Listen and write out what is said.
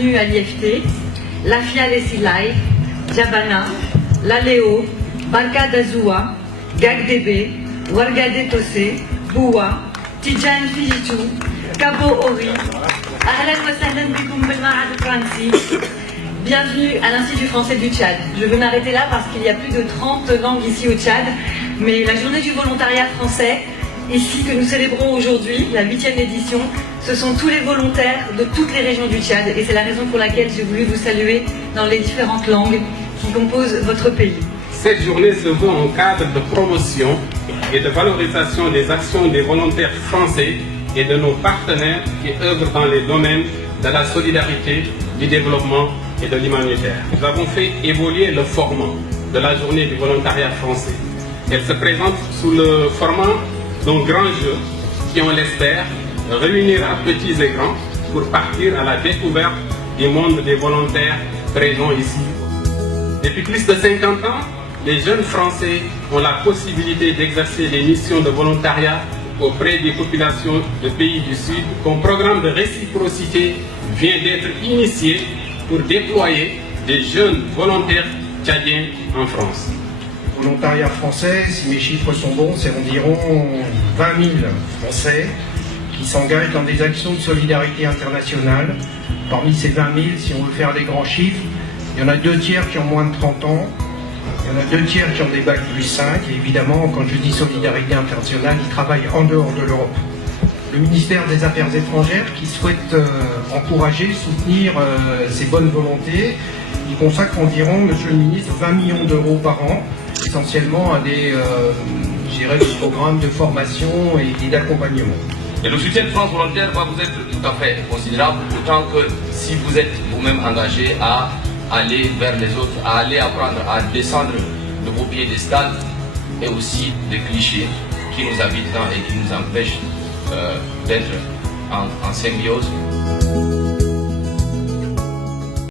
bienvenue à l'IFT, la Fiale Silai, Jabana, la Léo, Barka d'Azoua, Gagdebe, Wargade Tossé, Boua, Tidjan Fijitu, Cabo Ori, Ahlan wa sahlan bikoum bil ma'had al-Fransi. Bienvenue à l'Institut français du Tchad. Je vais m'arrêter là parce qu'il y a plus de 30 langues ici au Tchad, mais la journée du volontariat français, ici que nous célébrons aujourd'hui, la 8e édition, ce sont tous les volontaires de toutes les régions du Tchad et c'est la raison pour laquelle j'ai voulu vous saluer dans les différentes langues qui composent votre pays. Cette journée se veut en cadre de promotion et de valorisation des actions des volontaires français et de nos partenaires qui œuvrent dans les domaines de la solidarité, du développement et de l'humanitaire. Nous avons fait évoluer le format de la journée du volontariat français. Elle se présente sous le format d'un grand jeu qui, on l'espère, réunira petits et grands pour partir à la découverte du monde des volontaires présents ici. Depuis plus de 50 ans, les jeunes Français ont la possibilité d'exercer des missions de volontariat auprès des populations de pays du Sud qu'un programme de réciprocité vient d'être initié pour déployer des jeunes volontaires tchadiens en France. Volontariat français, si mes chiffres sont bons, c'est environ 20 000 Français qui s'engagent dans des actions de solidarité internationale. Parmi ces 20 000, si on veut faire des grands chiffres, il y en a 2 tiers qui ont moins de 30 ans, il y en a 2 tiers qui ont des bacs plus 5, et évidemment, quand je dis solidarité internationale, ils travaillent en dehors de l'Europe. Le ministère des Affaires étrangères, qui souhaite encourager, soutenir ces bonnes volontés, il consacre environ, monsieur le ministre, 20 millions d'euros par an, essentiellement à des programmes de formation et d'accompagnement. Et le soutien de France Volontaire va vous être tout à fait considérable, autant que si vous êtes vous-même engagé à aller vers les autres, à aller apprendre à descendre de vos piédestals et aussi des clichés qui nous habitent et qui nous empêchent d'être en symbiose.